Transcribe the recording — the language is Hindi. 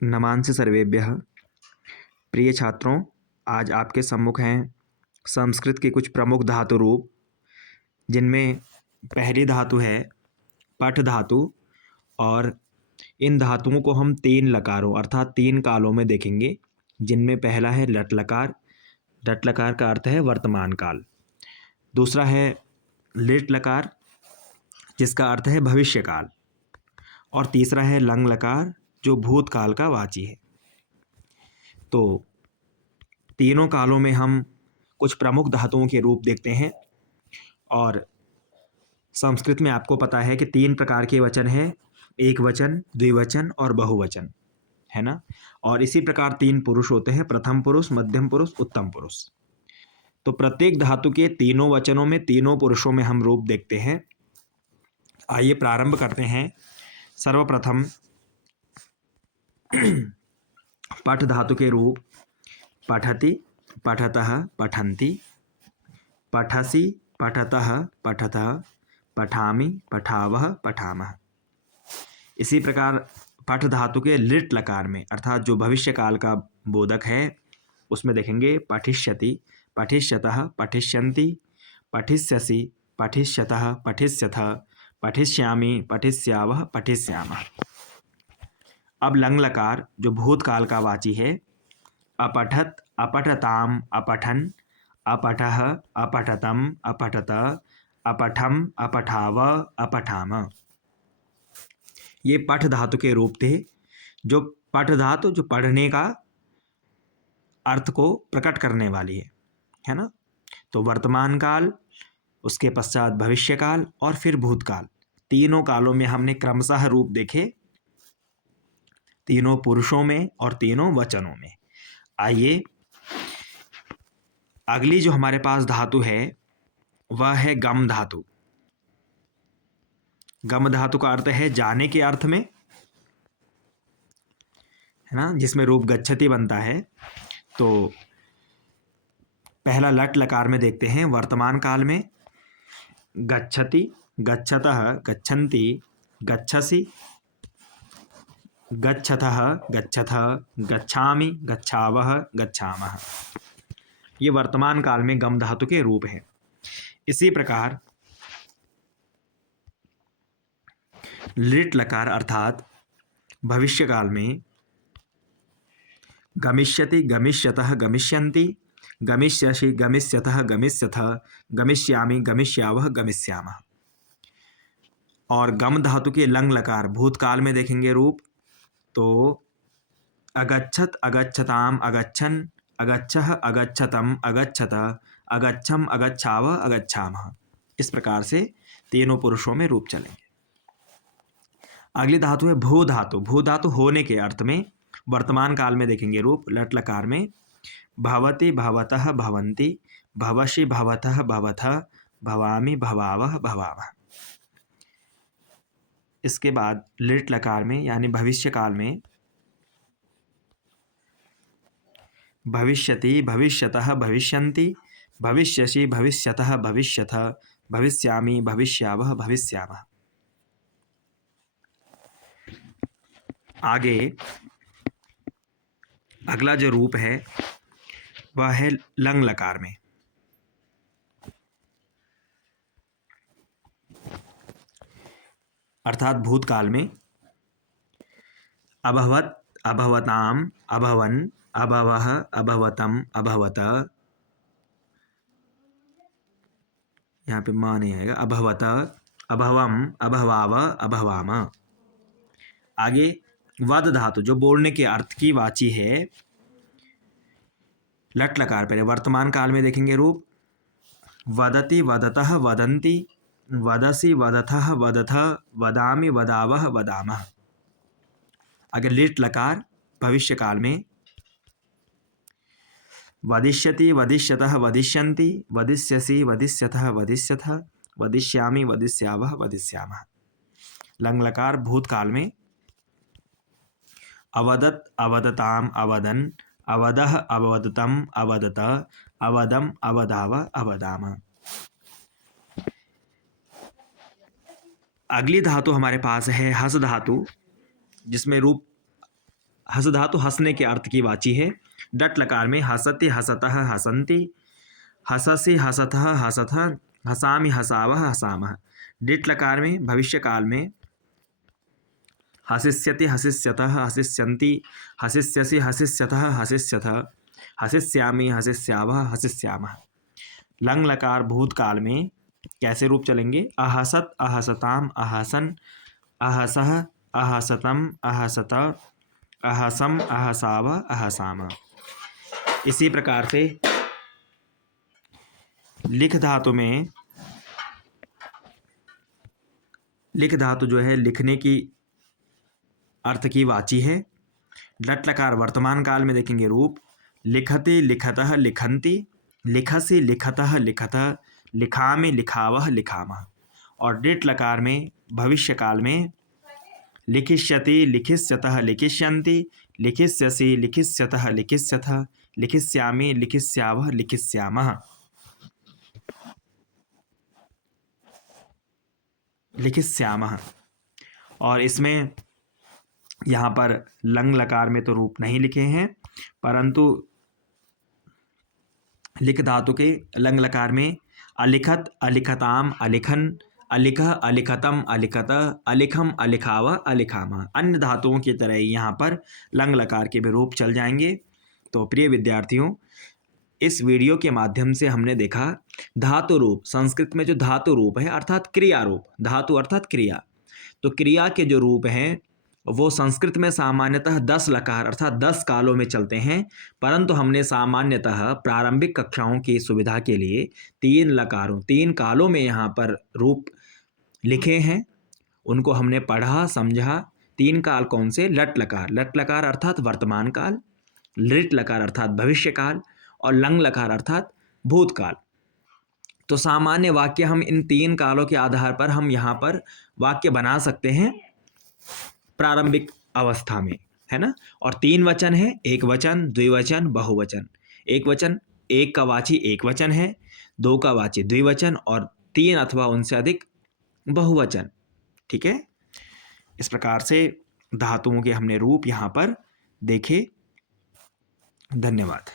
नमांसि सर्वेभ्यः। प्रिय छात्रों, आज आपके सम्मुख हैं संस्कृत के कुछ प्रमुख धातु रूप, जिनमें पहली धातु है पठ धातु। और इन धातुओं को हम 3 लकारों अर्थात 3 कालों में देखेंगे, जिनमें पहला है लट लकार। लट लकार का अर्थ है वर्तमान काल। दूसरा है लिट लकार, जिसका अर्थ है भविष्य काल। और तीसरा है लंग लकार, जो भूतकाल का वाची है। तो तीनों कालों में हम कुछ प्रमुख धातुओं के रूप देखते हैं। और संस्कृत में आपको पता है कि 3 प्रकार के वचन हैं, एक वचन, द्विवचन और बहुवचन, है ना। और इसी प्रकार 3 पुरुष होते हैं, प्रथम पुरुष, मध्यम पुरुष, उत्तम पुरुष। तो प्रत्येक धातु के तीनों वचनों में, तीनों पुरुषों में हम रूप देखते हैं। आइए प्रारंभ करते हैं। सर्वप्रथम पठ धातु के रूप पठति, पठतः, पठन्ति, पठसि, पठतः, पठतः, पठामि, पठावः, पठामः। इसी प्रकार पठ धातु के लिट लकार में, अर्थात जो भविष्य काल का बोधक है, उसमें देखेंगे पठिष्यति, पठिष्यतः, पठिष्यन्ति, पठिष्यसि, पठिष्यतः, पठिष्यथ, पठिष्यामि, पठिष्यावः, पठिष्यामः। अब लंग लकार, जो भूतकाल का वाची है, अपठत, अपठताम, अपठन, अपठः, अपठतम, अपठत, अपठम, अपठाव, अपठाम। ये पठ धातु के रूप थे। जो पठ धातु जो पढ़ने का अर्थ को प्रकट करने वाली है ना। तो वर्तमान काल, उसके पश्चात भविष्य काल और फिर भूतकाल, तीनों कालों में हमने क्रमशः रूप देखे, तीनों पुरुषों में और तीनों वचनों में। आइए, अगली जो हमारे पास धातु है वह है गम धातु। गम धातु का अर्थ है जाने के अर्थ में, है ना, जिसमें रूप गच्छति बनता है। तो पहला लट लकार में देखते हैं, वर्तमान काल में गच्छति, गच्छतः, गच्छन्ति, गच्छसि, गच्छतः, गच्छथ, गच्छामि, गच्छावः, गच्छामः। ये वर्तमान काल में गम धातु के रूप हैं। इसी प्रकार लिट लकार अर्थात भविष्य काल में गमिष्यति, गमिष्यतः, गमिष्यन्ति, गमिष्यसि, गमिष्यतः, गमिष्यथ, गमिष्यामि, गमिष्यावः, गमिष्यामः। और गम धातु के लंग लकार भूतकाल में देखेंगे रूप, तो अगच्छत, अगच्छताम, अगच्छन, अगच्छः, अगच्छतम, अगच्छत, अगच्छम, अगच्छाव, अगच्छामः। इस प्रकार से तीनों पुरुषों में रूप चलेंगे। अगली धातु है भू धातु। भू धातु होने के अर्थ में वर्तमान काल में देखेंगे रूप, लट लकार में भवति, भवतः, भवन्ति, भवसि, भवतः, भवथ, भवामि, भवावः, भवावः। इसके बाद लिट लकार में यानी भविष्य काल में भविष्यति, भविष्यतः, भविष्यन्ति, भविष्यसि, भविष्यतः, भविष्यथ, भविष्यामि, भविष्यावः, भविष्यामः। आगे अगला जो रूप है वह है लंग लकार में। अर्थात भूतकाल में अभवत, अभवताम, अभवन, अभवः, अभवतम, अभवत, यहाँ पे मां नहीं आएगा, अभवत, अभवम, अभवाव, अभवाम। आगे वद धातु जो बोलने के अर्थ की वाची है, लट लकार पर वर्तमान काल में देखेंगे रूप वदति, वदतः, वदन्ति, वदसि, वदथः, वदथ, वदामि, वदावः, वदामः। अगर लिट लकार भविष्य काल में वदिष्यति, वदिष्यतः, वदिष्यन्ति, वदिष्यसि, वदिष्यथः, वदिष्यथ, वदिष्यामि, वदिष्यावः, वदिष्यामः। लंग लकार भूतकाल में अवदत, अवदताम, अवदन, अवदः, अवदतम, अवदत, अवदम, अवदाव, अवदाम। अगली धातु हमारे पास है हस धातु, जिसमें रूप हस धातु हंसने के अर्थ की वाची है। डट लकार में हसति हसतः हसन्ति, हससि हसतः हसतः, हसामि हसावः हसामः। डिट लकार में भविष्य काल में हसिष्यति हसिष्यतः हसिष्यन्ति, हसिष्यसि हसिष्यतः हसिष्यतः, हसिष्यामि हसिष्यावः हसिष्यामः। लंग लकार भूतकाल में कैसे रूप चलेंगे? अहसत अहसताम अहसन, अहसः अहसतम अहसत, अहसम अहसाव अहसाम। इसी प्रकार से लिख धातु में लिख धातु जो है लिखने की अर्थ की वाची है। लट लकार वर्तमान काल में देखेंगे रूप लिखति लिखतः लिखन्ति, लिखसि लिखतः लिखतः, लिखामि लिखावः लिखामः। और डिट लकार में भविष्य काल में लिखिष्यति लिखिष्यतः लिखिष्यन्ति, लिखिष्यसि लिखिष्यतः लिखिष्यतः, लिखिष्यामि लिखिष्यावः लिखिष्यामः। लिखिष्यामः। और इसमें यहाँ पर लंग लकार में तो रूप नहीं लिखे हैं, परंतु लिख धातु के लंग लकार में अलिखत अलिखताम अलिखन, अलिखः अलिखतम अलिखत, अलिखम अलिखाव अलिखाम। अन्य धातुओं की तरह ही यहाँ पर लंग लकार के भी रूप चल जाएंगे। तो प्रिय विद्यार्थियों, इस वीडियो के माध्यम से हमने देखा धातु रूप। संस्कृत में जो धातु रूप है अर्थात क्रिया रूप, धातु अर्थात क्रिया, तो क्रिया के जो रूप हैं वो संस्कृत में सामान्यतः 10 लकार अर्थात 10 कालों में चलते हैं, परंतु हमने सामान्यतः प्रारंभिक कक्षाओं की सुविधा के लिए 3 कालों में यहाँ पर रूप लिखे हैं। उनको हमने पढ़ा समझा। 3 काल कौन से? लट लकार अर्थात वर्तमान काल, लिट लकार अर्थात भविष्य काल, और लंग लकार अर्थात भूतकाल। तो सामान्य वाक्य हम इन 3 कालों के आधार पर हम यहाँ पर वाक्य बना सकते हैं प्रारंभिक अवस्था में, है ना। और 3 वचन है, एक वचन, द्विवचन, बहुवचन। एक वचन एक का वाची एक वचन है, 2 का वाची द्विवचन, और 3 अथवा उनसे अधिक बहुवचन। ठीक है। इस प्रकार से धातुओं के हमने रूप यहाँ पर देखे। धन्यवाद।